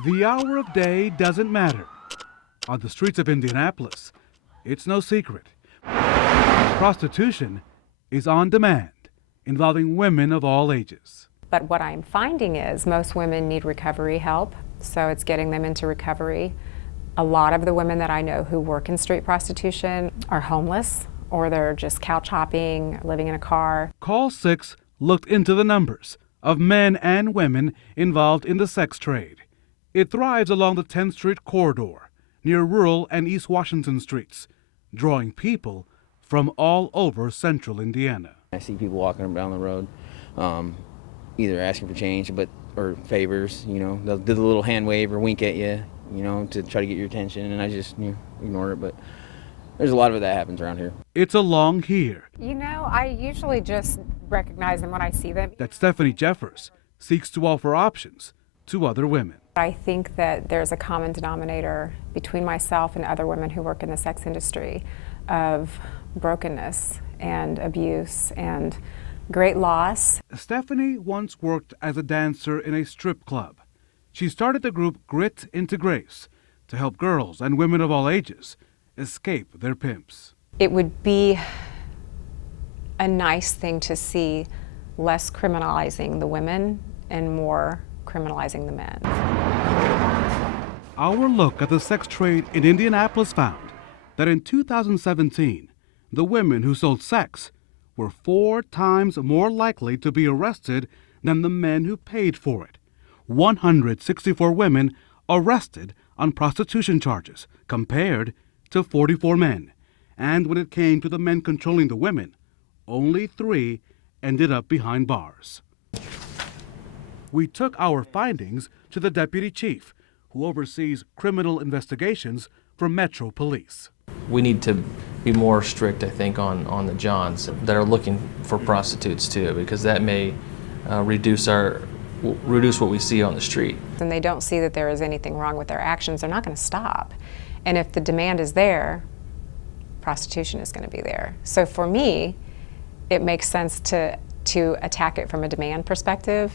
The hour of day doesn't matter. On the streets of Indianapolis, it's no secret. Prostitution is on demand, involving women of all ages. But what I'm finding is most women need recovery help, so it's getting them into recovery. A lot of the women that I know who work in street prostitution are homeless, or they're just couch hopping, living in a car. Call 6 looked into the numbers of men and women involved in the sex trade. It thrives along the 10th Street corridor, near Rural and East Washington streets, drawing people from all over central Indiana. I see people walking down the road, either asking for change or favors. They'll do the little hand wave or wink at you, to try to get your attention, and I just ignore it. But there's a lot of it that happens around here. It's along here I usually just recognize them when I see them. that Stephanie Jeffers seeks to offer options to other women. I think that there's a common denominator between myself and other women who work in the sex industry of brokenness and abuse and great loss. Stephanie once worked as a dancer in a strip club. She started the group Grit into Grace to help girls and women of all ages escape their pimps. It would be a nice thing to see less criminalizing the women and more criminalizing the men. Our look at the sex trade in Indianapolis found that in 2017, the women who sold sex were 4 times more likely to be arrested than the men who paid for it. 164 women arrested on prostitution charges compared to 44 men. And when it came to the men controlling the women, only 3 ended up behind bars. We took our findings to the deputy chief, who oversees criminal investigations for Metro Police. We need to be more strict, I think, on the Johns that are looking for prostitutes too, because that may reduce what we see on the street. And they don't see that there is anything wrong with their actions, they're not going to stop. And if the demand is there, prostitution is going to be there. So for me, it makes sense to attack it from a demand perspective.